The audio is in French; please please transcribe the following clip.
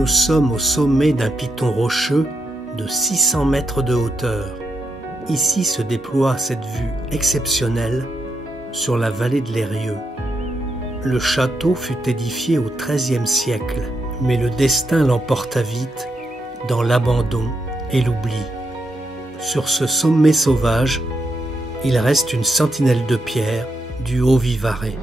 nous sommes au sommet d'un piton rocheux de 600 mètres de hauteur. Ici se déploie cette vue exceptionnelle sur la vallée de l'Eyrieux. Le château fut édifié au XIIIe siècle, mais le destin l'emporta vite dans l'abandon et l'oubli. Sur ce sommet sauvage, il reste une sentinelle de pierre du Haut-Vivarais.